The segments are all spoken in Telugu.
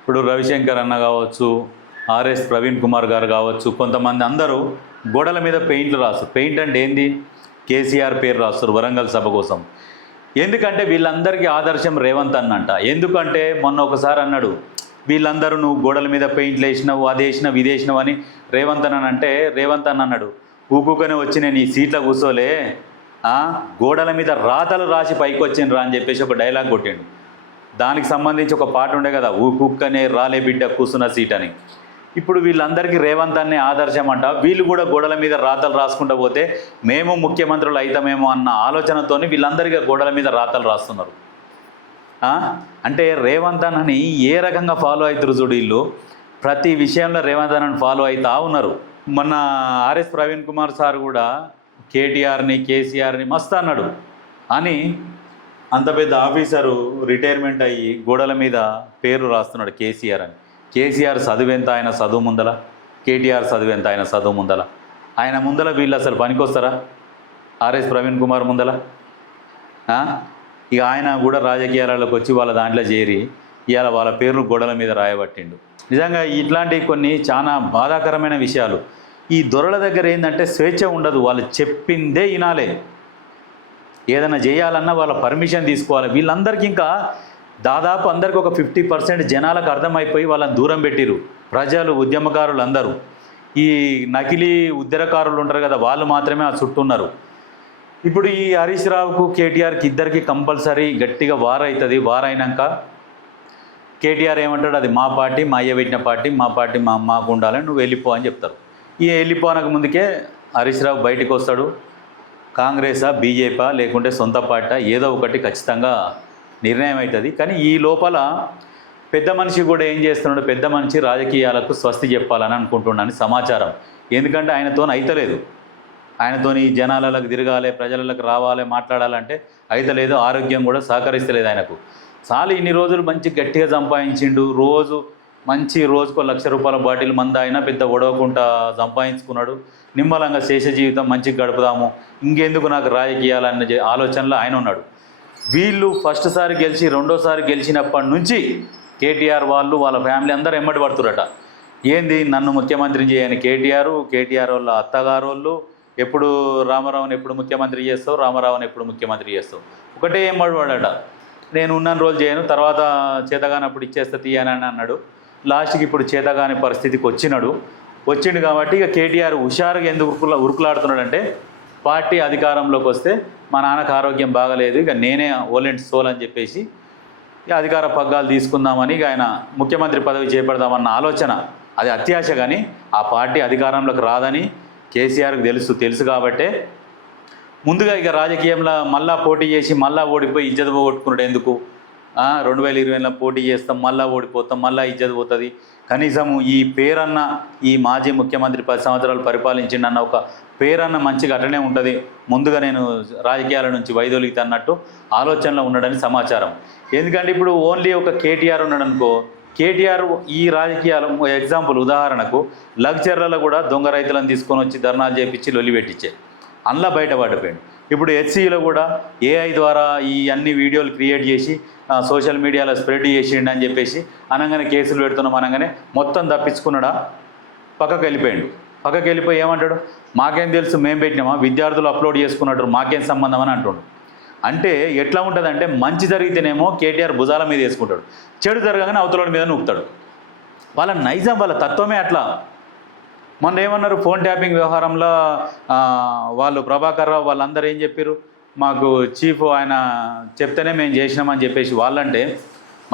ఇప్పుడు రవిశంకర్ అన్న కావచ్చు, ఆర్ఎస్ ప్రవీణ్ కుమార్ గారు కావచ్చు, కొంతమంది అందరూ గోడల మీద పెయింట్లు రాస్తారు. పెయింట్ అంటే ఏంది? కేసీఆర్ పేరు రాస్తారు వరంగల్ సభ కోసం. ఎందుకంటే వీళ్ళందరికీ ఆదర్శం రేవంత్ అన్నంట. ఎందుకంటే మొన్న ఒకసారి అన్నాడు, వీళ్ళందరూ నువ్వు గోడల మీద పెయింట్లు వేసినావు, అది వేసినావు, ఇది వేసినావు అని రేవంత్ అన్న అంటే, రేవంత్ అన్న అన్నాడు, ఊకుకనే వచ్చి నేను ఈ సీట్లో కూర్చోలే, గోడల మీద రాతలు రాసి పైకి వచ్చిండ్రా అని చెప్పేసి ఒక డైలాగ్ కొట్టిండు. దానికి సంబంధించి ఒక పాట ఉండే కదా, ఊకుక్కనే రాలే బిడ్డ కూర్చున్న సీట్ అని. ఇప్పుడు వీళ్ళందరికీ రేవంత్ అనే ఆదర్శం అంట. వీళ్ళు కూడా గోడల మీద రాతలు రాసుకుంటూ పోతే మేము ముఖ్యమంత్రులు అవుతామేమో అన్న ఆలోచనతో వీళ్ళందరికీ గోడల మీద రాతలు రాస్తున్నారు. అంటే రేవంత్ అన్నని ఏ రకంగా ఫాలో అవుతారు చూడు వీళ్ళు. ప్రతి విషయంలో రేవంత్ అన్నని ఫాలో అవుతా ఉన్నారు. మొన్న ఆర్ఎస్ ప్రవీణ్ కుమార్ సార్ కూడా కేటీఆర్ని కేసీఆర్ని మస్తు అన్నాడు అని అంత పెద్ద ఆఫీసరు రిటైర్మెంట్ అయ్యి గోడల మీద పేరు రాస్తున్నాడు కేసీఆర్ అని. కేసీఆర్ చదువెంత ఆయన చదువు ముందల, కేటీఆర్ చదువెంత ఆయన చదువు ముందల. ఆయన ముందల వీళ్ళు అసలు పనికొస్తారా? ఆర్ఎస్ ప్రవీణ్ కుమార్ ముందల. ఇక ఆయన కూడా రాజకీయాలలోకి వచ్చి వాళ్ళ దాంట్లో చేరి ఇవాళ వాళ్ళ పేర్లు గోడల మీద రాయబట్టిండు. నిజంగా ఇట్లాంటి కొన్ని చాలా బాధాకరమైన విషయాలు. ఈ దొరల దగ్గర ఏంటంటే స్వేచ్ఛ ఉండదు. వాళ్ళు చెప్పిందే వినాలే. ఏదైనా చేయాలన్నా వాళ్ళ పర్మిషన్ తీసుకోవాలి. వీళ్ళందరికీ ఇంకా దాదాపు అందరికీ ఒక 50% జనాలకు అర్థమైపోయి వాళ్ళని దూరం పెట్టిరు. ప్రజలు, ఉద్యమకారులు అందరూ. ఈ నకిలీ ఉద్యమకారులు ఉంటారు కదా, వాళ్ళు మాత్రమే ఆ చుట్టూ ఉన్నారు. ఇప్పుడు ఈ హరీష్ రావుకు కేటీఆర్కి ఇద్దరికి కంపల్సరీ గట్టిగా వార్ అవుతుంది. వార్ అయినాక కేటీఆర్ ఏమంటాడు, అది మా పార్టీ, మా అయ్య పెట్టిన పార్టీ, మా పార్టీ మాకు ఉండాలని నువ్వు వెళ్ళిపో అని చెప్తారు. ఈ వెళ్ళిపోనక ముందుకే హరీష్ రావు బయటకు వస్తాడు. కాంగ్రెసా, బీజేపీ లేకుంటే సొంత పార్టీ ఏదో ఒకటి ఖచ్చితంగా నిర్ణయం అవుతుంది. కానీ ఈ లోపల పెద్ద మనిషి కూడా ఏం చేస్తున్నాడు, పెద్ద మనిషి రాజకీయాలకు స్వస్తి చెప్పాలని అనుకుంటున్నాను సమాచారం. ఎందుకంటే ఆయనతో అయితలేదు. ఆయనతోని జనాలకు తిరగాలి, ప్రజలకు రావాలి, మాట్లాడాలంటే అయితలేదు. ఆరోగ్యం కూడా సహకరిస్తలేదు ఆయనకు. చాలా ఇన్ని రోజులు మంచి గట్టిగా సంపాదించిండు. రోజుకో ₹1,00,000 బాటిల్ మంద అయినా పెద్ద ఒడవకుండా సంపాదించుకున్నాడు. నిమ్మలంగా శేష జీవితం మంచిగా గడుపుదాము, ఇంకెందుకు నాకు రాజకీయాలన్న ఆలోచనలో ఆయన ఉన్నాడు. వీళ్ళు ఫస్ట్ సారి గెలిచి రెండోసారి గెలిచినప్పటి నుంచి కేటీఆర్ వాళ్ళు వాళ్ళ ఫ్యామిలీ అందరూ ఎమ్మటి పడుతురట. ఏంది నన్ను ముఖ్యమంత్రి చేయని కేటీఆర్ వాళ్ళ అత్తగారు వాళ్ళు ఎప్పుడు రామారావుని ఎప్పుడు ముఖ్యమంత్రి చేస్తావు, రామారావుని ఎప్పుడు ముఖ్యమంత్రి చేస్తావు, ఒకటే ఎమ్మడి పడట. నేను ఉన్న రోజులు చేయను, తర్వాత చేతగానప్పుడు ఇచ్చేస్తా తీయనని అన్నాడు. లాస్ట్కి ఇప్పుడు చేతగాని పరిస్థితికి వచ్చిండు కాబట్టి ఇక కేటీఆర్ హుషారుగా ఎందుకు ఉరుకులాడుతున్నాడంటే, పార్టీ అధికారంలోకి వస్తే మా నాన్నకు ఆరోగ్యం బాగలేదు, ఇక నేనే ఓలెంట్ సోల్ అని చెప్పేసి ఇక అధికార పగ్గాలు తీసుకుందామని ఇక ఆయన ముఖ్యమంత్రి పదవి చేపడదామన్న ఆలోచన. అది అత్యాశ. కానీ ఆ పార్టీ అధికారంలోకి రాదని కేసీఆర్కి తెలుసు కాబట్టే ముందుగా ఇక రాజకీయంలో మళ్ళా పోటీ చేసి మళ్ళా ఓడిపోయి ఇజ్జత్ పోగొట్టుకున్నాడు. ఎందుకు 2020లో పోటీ చేస్తాం, మళ్ళీ ఓడిపోతాం, మళ్ళీ ఇజ్జత్ పోతుంది. కనీసం ఈ పేరన్న, ఈ మాజీ ముఖ్యమంత్రి 10 సంవత్సరాలు పరిపాలించిండన్న ఒక పేరన్న మంచిగా అటనే ఉంటుంది. ముందుగా నేను రాజకీయాల నుంచి వైదొలిగితే అన్నట్టు ఆలోచనలో ఉన్నాడని సమాచారం. ఎందుకంటే ఇప్పుడు ఓన్లీ ఒక కేటీఆర్ ఉన్నాడు అనుకో, కేటీఆర్ ఈ రాజకీయాలు ఎగ్జాంపుల్ ఉదాహరణకు లగ్చర్లలో కూడా దొంగ రైతులను తీసుకొని వచ్చి ధర్నాలు చేపించి లొల్లి పెట్టించే అందులో బయటపడిపోయాడు. ఇప్పుడు హెచ్సిలో కూడా ఏఐ ద్వారా ఈ అన్ని వీడియోలు క్రియేట్ చేసి సోషల్ మీడియాలో స్ప్రెడ్ చేసిండు అని చెప్పేసి అనగానే కేసులు పెడుతున్నాం అనగానే మొత్తం తప్పించుకున్నాడా, పక్కకి వెళ్ళిపోయి ఏమంటాడు, మాకేం తెలుసు, మేము పెట్టినామా, విద్యార్థులు అప్లోడ్ చేసుకున్నట్టు మాకేం సంబంధం అని అంటుండు. అంటే ఎట్లా ఉంటుందంటే, మంచి జరిగితేనేమో కేటీఆర్ భుజాల మీద వేసుకుంటాడు, చెడు జరగగానే అవతల మీద నూపుతాడు. వాళ్ళ నైజం, వాళ్ళ తత్వమే అట్లా. మొన్న ఏమన్నారు, ఫోన్ ట్యాపింగ్ వ్యవహారంలో వాళ్ళు ప్రభాకర్ రావు వాళ్ళందరూ ఏం చెప్పారు, మాకు చీఫ్ ఆయన చెప్తేనే మేము చేసినామని చెప్పేసి వాళ్ళంటే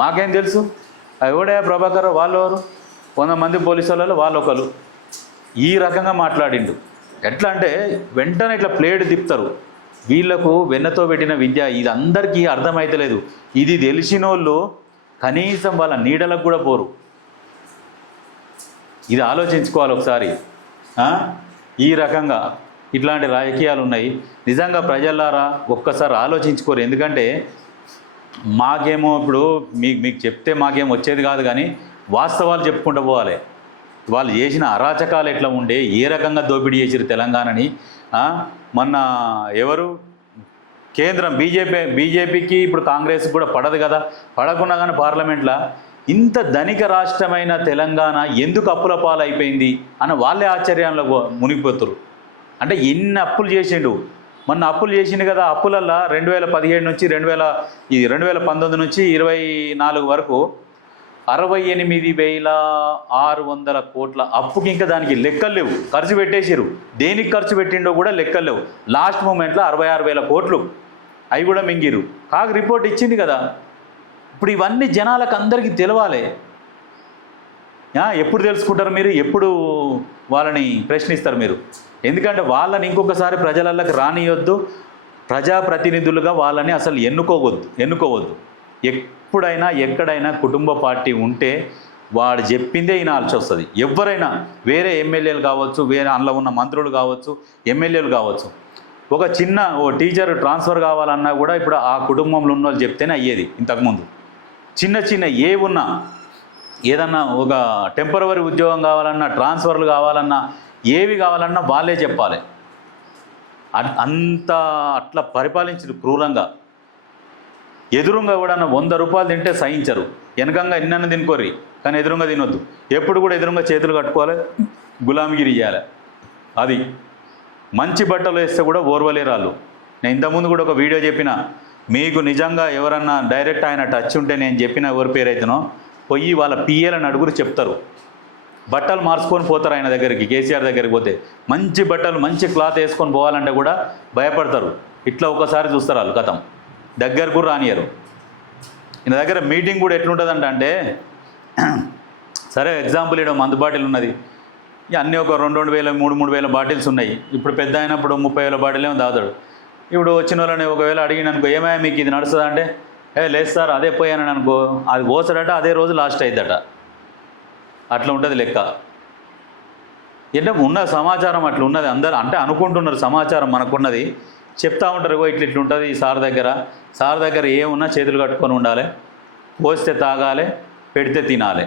మాకేం తెలుసు, ఎవడే ప్రభాకర్ రావు, వాళ్ళు ఎవరు, 100 మంది పోలీసు వాళ్ళు ఒకరు. ఈ రకంగా మాట్లాడిండు. ఎట్లా అంటే వెంటనే ఇట్లా ప్లేట్ తిప్పుతారు. వీళ్లకు వెన్నతో పెట్టిన విద్య ఇది అందరికీ అర్థమైతలేదు. ఇది తెలిసిన వాళ్ళు కనీసం వాళ్ళ నీడలకు కూడా పోరు. ఇది ఆలోచించుకోవాలి ఒకసారి. ఈ రకంగా ఇట్లాంటి రాజకీయాలు ఉన్నాయి. నిజంగా ప్రజలారా ఒక్కసారి ఆలోచించుకోరు. ఎందుకంటే మాకేమో ఇప్పుడు మీకు చెప్తే మాకేం వచ్చేది కాదు, కానీ వాస్తవాలు చెప్పుకుంటూ పోవాలి. వాళ్ళు చేసిన అరాచకాలు ఎట్లా ఉండే, ఏ రకంగా దోపిడీ చేసిరు తెలంగాణని. మొన్న ఎవరు కేంద్రం బీజేపీకి ఇప్పుడు కాంగ్రెస్కి కూడా పడదు కదా, పడకున్నా కానీ పార్లమెంట్లో ఇంత ధనిక రాష్ట్రమైన తెలంగాణ ఎందుకు అప్పుల పాలైపోయింది అని వాళ్ళే ఆశ్చర్యంలో మునిగిపోతురు. అంటే ఎన్ని అప్పులు చేసిండు, మొన్న అప్పులు చేసిండు కదా. అప్పులల్లో 2017 నుంచి 2019 నుంచి 24 వరకు 68,600 కోట్ల అప్పుకి ఇంకా దానికి లెక్కలు లేవు. ఖర్చు పెట్టేసారు, దేనికి ఖర్చు పెట్టిండో కూడా లెక్కలు లేవు. లాస్ట్ మూమెంట్లో 66,000 కోట్లు అవి కూడా మింగిరు. కాగా రిపోర్ట్ ఇచ్చింది కదా. ఇప్పుడు ఇవన్నీ జనాలకు అందరికీ తెలవాలి. ఎప్పుడు తెలుసుకుంటారు మీరు, ఎప్పుడు వాళ్ళని ప్రశ్నిస్తారు మీరు? ఎందుకంటే వాళ్ళని ఇంకొకసారి ప్రజలకి రానియొద్దు, ప్రజాప్రతినిధులుగా వాళ్ళని అసలు ఎన్నుకోవద్దు. ఎప్పుడైనా ఎక్కడైనా కుటుంబ పార్టీ ఉంటే వాడు చెప్పిందే వినాల్సి వస్తుంది. ఎవరైనా వేరే ఎమ్మెల్యేలు కావచ్చు, వేరే అందులో ఉన్న మంత్రులు కావచ్చు, ఎమ్మెల్యేలు కావచ్చు. ఒక టీచర్ ట్రాన్స్ఫర్ కావాలన్నా కూడా ఇప్పుడు ఆ కుటుంబంలో ఉన్న వాళ్ళు చెప్తేనే అయ్యేది. ఇంతకుముందు చిన్న ఉన్నా, ఏదన్నా ఒక టెంపరవరీ ఉద్యోగం కావాలన్నా, ట్రాన్స్ఫర్లు కావాలన్నా, ఏవి కావాలన్నా వాళ్ళే చెప్పాలి. అట్లా పరిపాలించారు క్రూరంగా. ఎదురుగా కూడా 100 రూపాయలు తింటే సహించరు, వెనకంగా ఎన్నన్నా తినుకోర్రి, కానీ ఎదురుగా తినొద్దు. ఎప్పుడు కూడా ఎదురుగా చేతులు కట్టుకోవాలి, గులాంగిరి ఇవ్వాలి. అది మంచి బట్టలు వేస్తే కూడా ఓర్వలేరాళ్ళు. నేను ఇంతకుముందు కూడా ఒక వీడియో చెప్పిన, మీకు నిజంగా ఎవరన్నా డైరెక్ట్ ఆయన టచ్ ఉంటే నేను చెప్పిన ఎవరి పేరు అయితేనో పోయి వాళ్ళ పిఏలను అడుగురు, చెప్తారు. బట్టలు మార్చుకొని పోతారు ఆయన దగ్గరికి, కేసీఆర్ దగ్గరికి పోతే. మంచి బట్టలు మంచి క్లాత్ వేసుకొని పోవాలంటే కూడా భయపడతారు. ఇట్లా ఒకసారి చూస్తారు వాళ్ళు, కథం దగ్గర కూడా రానియరు. ఈయన దగ్గర మీటింగ్ కూడా ఎట్లుంటుందంటే సరే ఎగ్జాంపుల్ ఇక్కడ మందు బాటిల్ ఉన్నది, అన్నీ ఒక 2,000 3,000 బాటిల్స్ ఉన్నాయి. ఇప్పుడు పెద్ద అయినప్పుడు 30,000 బాటిల్ ఏమో తాగుతాడు. ఇప్పుడు వచ్చిన వాళ్ళని ఒకవేళ అడిగిన అనుకో, ఏమయ్యా మీకు ఇది నడుస్తుందా అంటే, లేదు సార్ అదే పోయానని అనుకో, అది పోసాడట, అదే రోజు లాస్ట్ అవుతుందట. అట్లా ఉంటుంది లెక్క. అంటే ఉన్న సమాచారం అట్లా ఉన్నది. అందరూ అంటే అనుకుంటున్నారు సమాచారం మనకున్నది, చెప్తా ఉంటారు. ఇట్లా ఉంటుంది సార్ దగ్గర ఏమున్నా చేతులు కట్టుకొని ఉండాలి, పోస్తే తాగాలి, పెడితే తినాలి.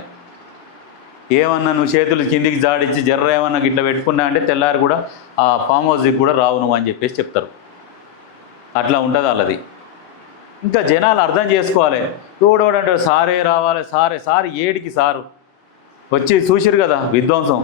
ఏమన్నా నువ్వు చేతులు కిందికి జాడించి జర్ర ఏమన్నా ఇట్లా పెట్టుకున్నా అంటే తెల్లారి కూడా ఆ ఫామ్ హౌస్కి కూడా రావు నువ్వు అని చెప్పేసి చెప్తారు. అట్లా ఉంటుంది వాళ్ళది. ఇంకా జనాలు అర్థం చేసుకోవాలి. అంటే సారే రావాలి, సారే ఏడికి సారు వచ్చి చూసిరు కదా విధ్వంసం.